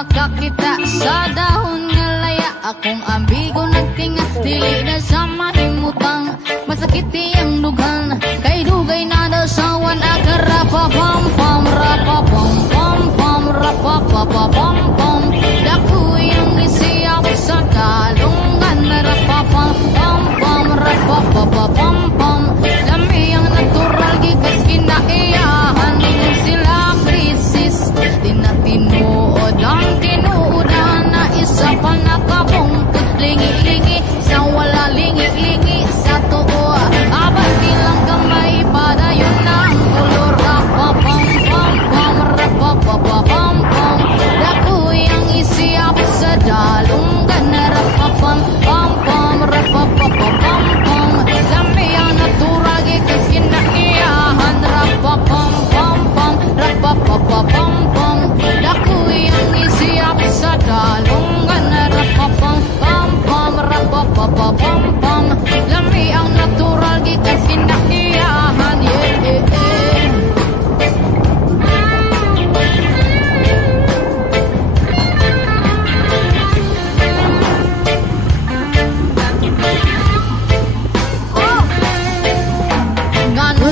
makakita sa dahon nga laya. Akong ambigo nagtinga, dili na sa mahimutang. Masakit iyang dugan, kay dugay na dasawan. Akarapapam-pam, rapapam-pam-pam, rapapapam-pam. Dako iyang isiyap sa dalungan. Rapapam-pam, rapapapam-pam. Dami ang natural, gikas kinaiyahan. Ngayon sila krisis, di na tinuod ang tinuudan. Na isa pa nakabungkot, lingi-lingi sa wala, lingi-lingi sa tuo. Abati lang kamay, padayon na ang kolor. Rapapam-pam-pam, rapapapam-pam. Dako yang isiyap sa dalunggan. Rapapam-pam-pam, rapapapam-pam. Dami ang natural, gikas kinaiyahan. Rapapam-pam-pam, rapapapam-pam. Dako yang isiyap sa dalunggan. Rapapam-pam-pam, rapapapam-pam. Dami ang natural, gikas kinaiyahan.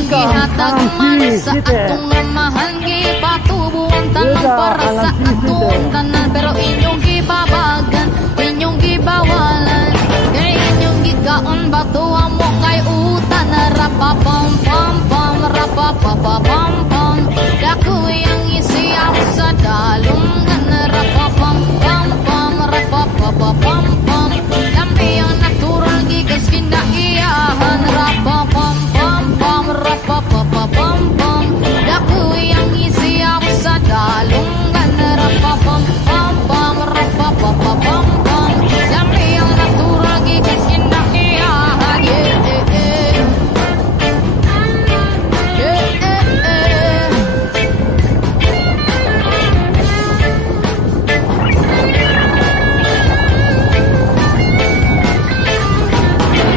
Gihatag man sa atong mamahan, gipatubuan tanan para sa atong tanan. Pero inyong gibabagan, inyong gibawalan, kay inyong gigaon bato amo kay utan. Rapapam-pam-pam, rapapapam-pam. Dako yang isiyap sa dalungan. Rapapam-pam-pam, rapapapam-pam. Dami ang natural, gikas kinaiyahan. Rapapam-pam-pam, rapapapam-pam. Dako yang isiyap sa dalungan. Rapapam-pam-pam, rapapapam-pam. Dami ang natural, gikas kinaiyahan.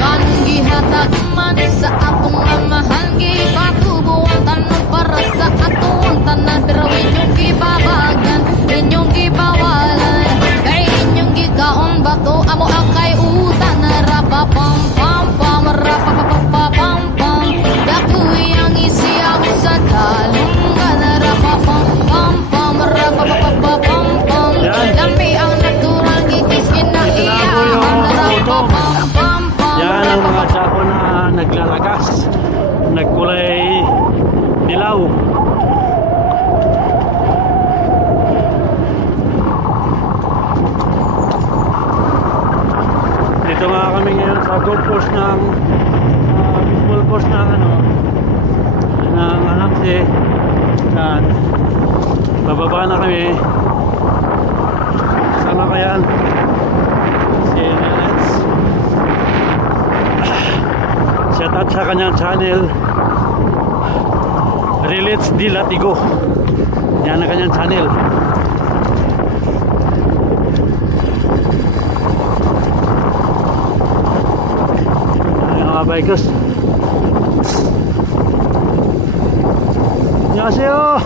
Nganong gihatag man sa atong mamahan, gipatubuan tanan para sa atong tanan. Pero inyong gibabagan, inyong gibawalan, kay inyong gigaon bato amo akay utan. Rapapam-pam-pam, rapapapam-pam. Dako yang isiyap sa dalungan. Rapapam-pam-pam, rapapapam-pam. Dami ang natural, gikas kinaiyahan. Rapapam-pam. Yan ang mga dahon na naglalagas, nagkulay dilaw. Dito nga kami ngayon sa goal post ng baseball post ng Alamsi. Yan, bababa na kami. Sama ka yan si Nelets. Shout out sa kanyang channel, Relets Di Latigo. Yan ang kanyang channel. Ayan mga bikers. Annyeonghaseyo.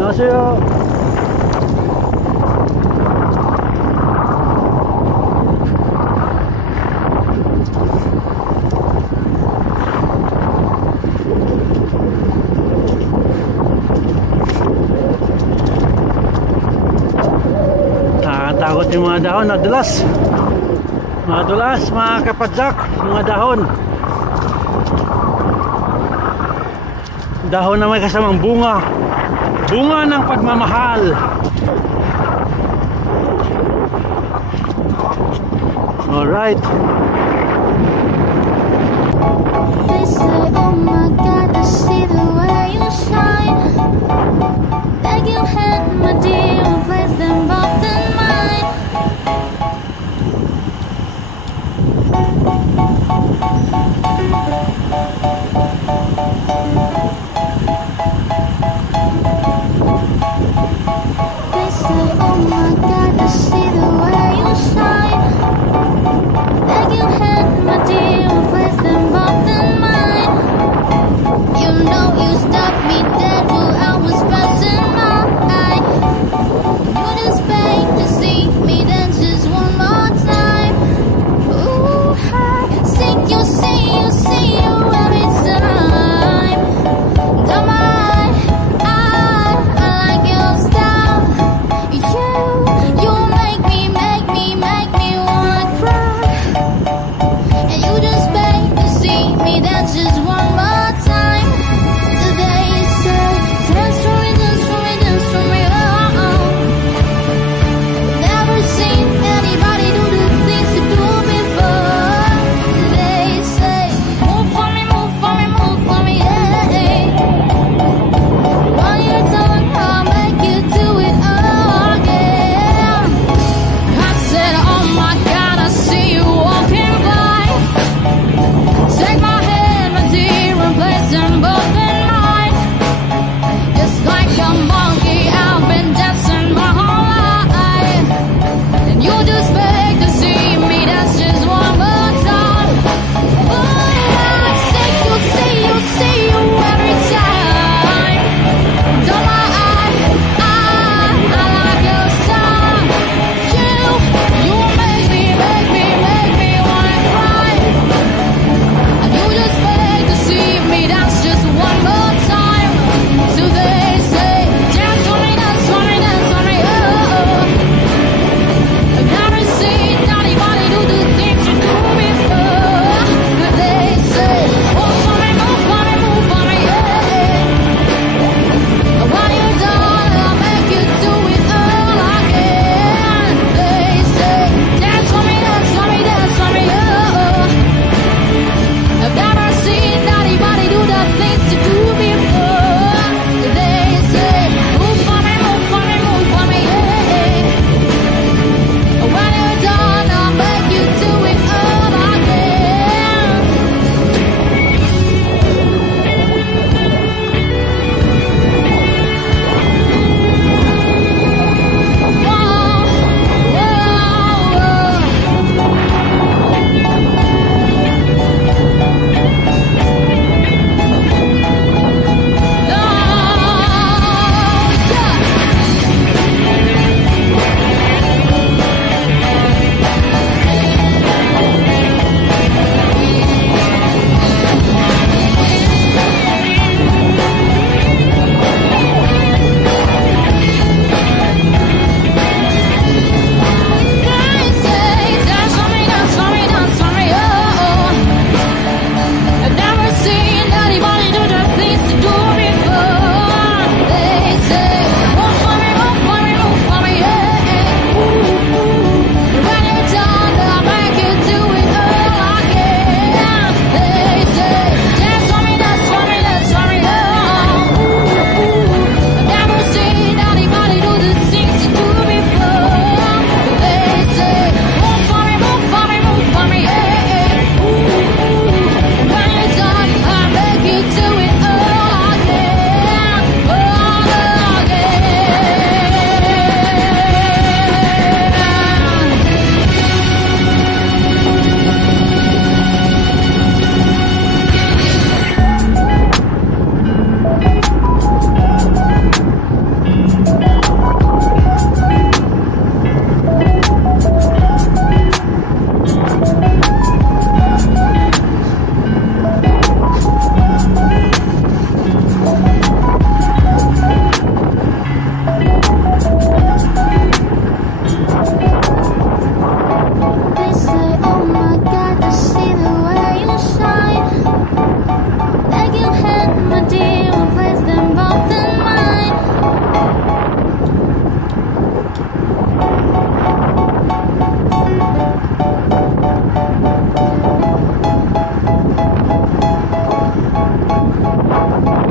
Annyeonghaseyo. Takot yung mga dahon, nadulas, mga kapadyak, mga dahon na may kasamang bunga ng pagmamahal. Alright. They say, oh my God, I see the way you shine. Beg your hand, my dear, and place them both in mine. They say, oh my God, I see the way you shine. Beg your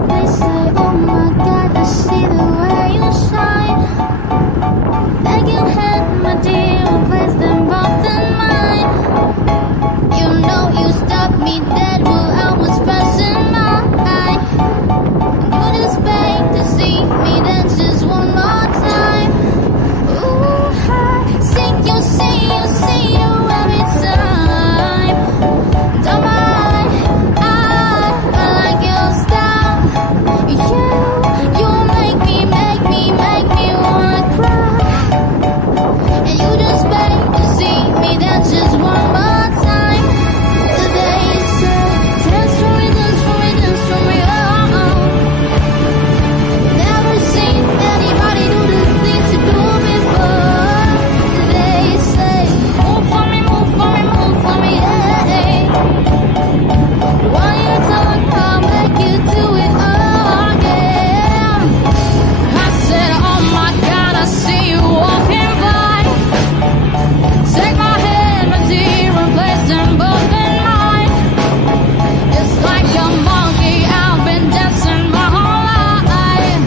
They say, oh my God, I see the way you shine. Beg your hand, my dear, and place them both in mine. You know you stopped me dead while I was passing by. You just beg to see me dance just one more time. Ooh, I see you every time. Don't mind, I like your style. You make me wanna cry. And you just beg to see me dance just one more time. Today you say, dance for me, dance for me, dance for me, oh, oh. Never seen anybody do the things you do before. Today you say, move for me, yeah. Why you talk, I'll make you do it all again. I said, oh my God, I see you walking by. Take my hand, my dear, and place them both in mine. It's like a monkey, I've been dancing my whole life.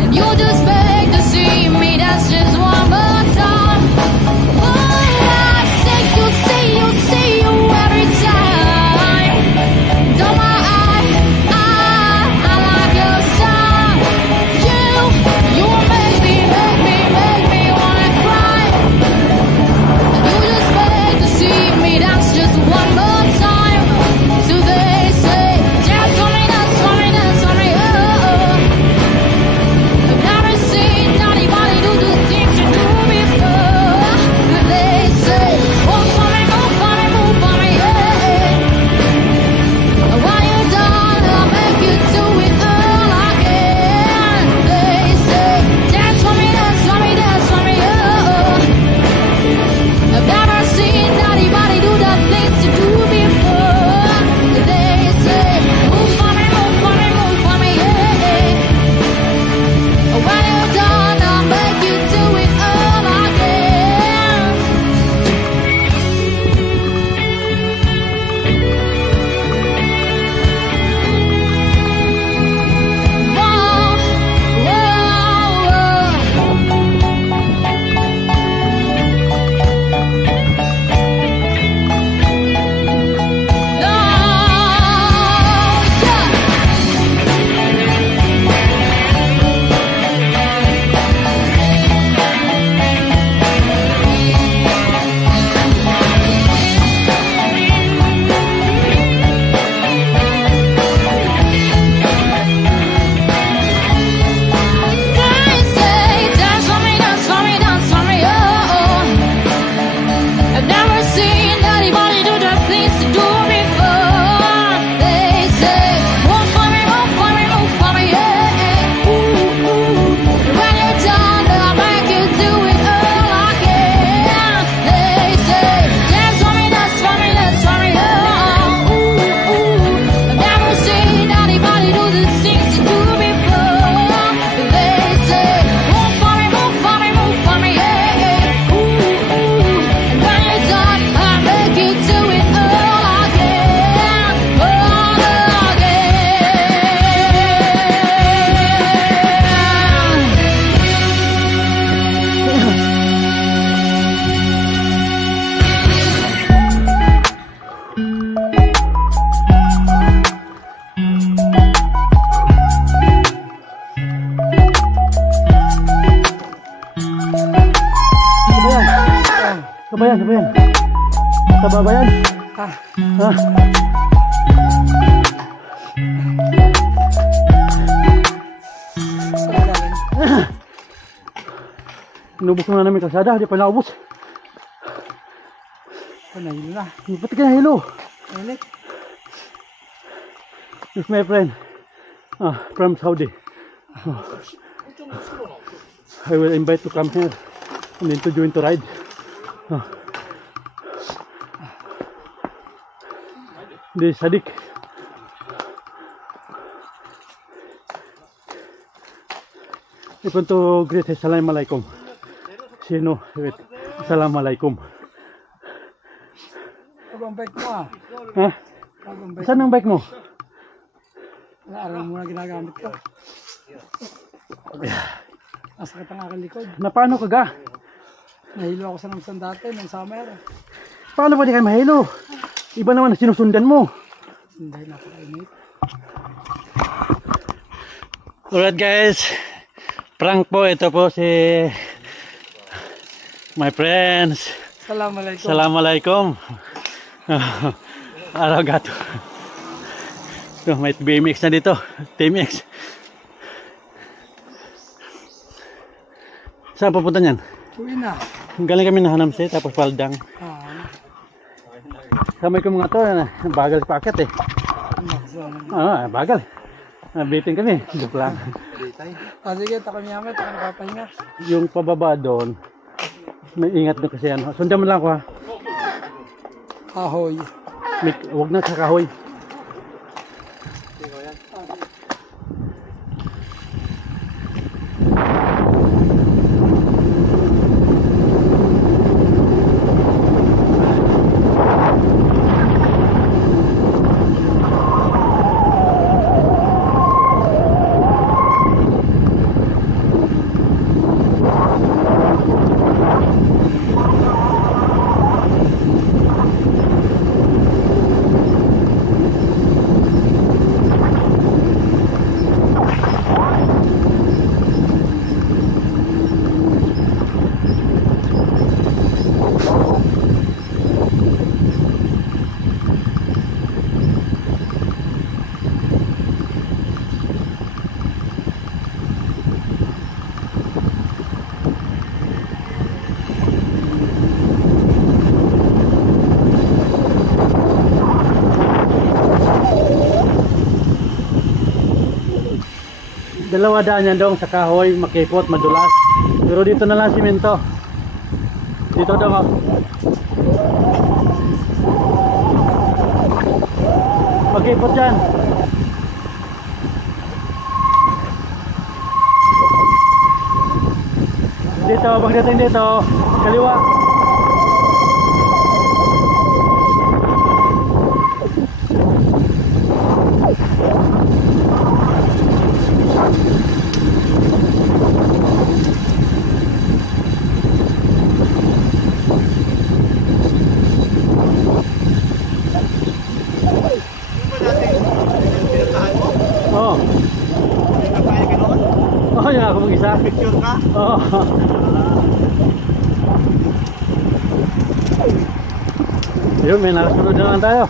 And you just beg to see me dance just one more time. Oh, I say you every time. Don't mind, I like your song. You make me wanna cry. You just beg to see me dance just one more time. So they say, dance for me, dance for me, dance for me, oh. I've never seen anybody do the things you do before. And they say, move for me, yeah. When you're done, I'll make you do it all again. They say, dance for me, oh. I've never seen anybody do the things you do before. They say, move for me, yeah. When you're done, I'll make you do it all again. Whoa, They say, dance for me, oh. I've never seen anybody do the things you do before. They say, move for me, yeah. Ooh, ooh. When you're done, I'll make you do it all again. They say, dance for me, oh. Ooh, ooh. I've never seen anybody do the things you do before. They say, move for me, yeah. Ooh, ooh. And when you're done, I'll make you do it all again, Sabayan. Sabayan. Inubos na namin kalsada, di pa naubos. Panahilo na. Ba't ka nahilo? Ulit. This is my friend from Saudi. I will invite to come here and then to join to ride. This is Sadiq. I want to greet Assalamualaikum. Sino? Wait. Assalamualaikum. Abang bike mo ah. Ha? Abang bike. Saan ang bike mo? Araw muna ginagamit ko. Nasakit ang aking likod. Na paano ka ga? Nahilo ako sa namsan dati, nung summer. Paano pa di kayo mahilo? Iba naman na sinusundan mo. Hindi, napakainit. Alright guys, prank po. Ito po si my friends. Assalamualaikum. Assalamualaikum. Araw gato. So, may BMX na dito. TMX. Saan papunta niyan? Uwi na. Galing kami na Hanamse, tapos Paldang. Kamay ko mga to, bagal sa paket eh. Bagal. Nabitin kami. Joke lang. Sige, tako niya may, tako nakapahinga. Yung pababa doon, may ingat doon kasi ano. Sundan mo lang ako ha. Kahoy. Huwag na sa kahoy. Dalawa daan yan dong sa kahoy, makipot, madulas. Pero dito na lang simento. Dito dong oh. Makipot dyan. Dito, pagdating dito, kaliwa. Oh. Oh, yung ako mag-isa. Picture ka? Oh. Yun, may nakasunod na lang tayo.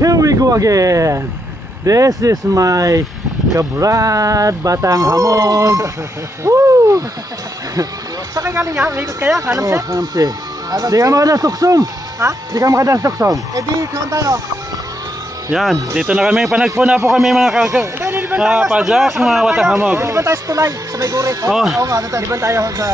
Here we go again. This is my kabrad, Batang Hamog. Woo! Saan kayo galing ha? May ikot kaya? Alam siya? Hamsi. Di ka makadasuksom. Ha? Di ka makadasuksom. Eh di, kaon tayo. Yan, dito na kami. Panagpuna po kami mga pajak, mga Batang Hamog. Liban tayo sa tulay, sa may guri. Oh. Oo nga, liban tayo sa...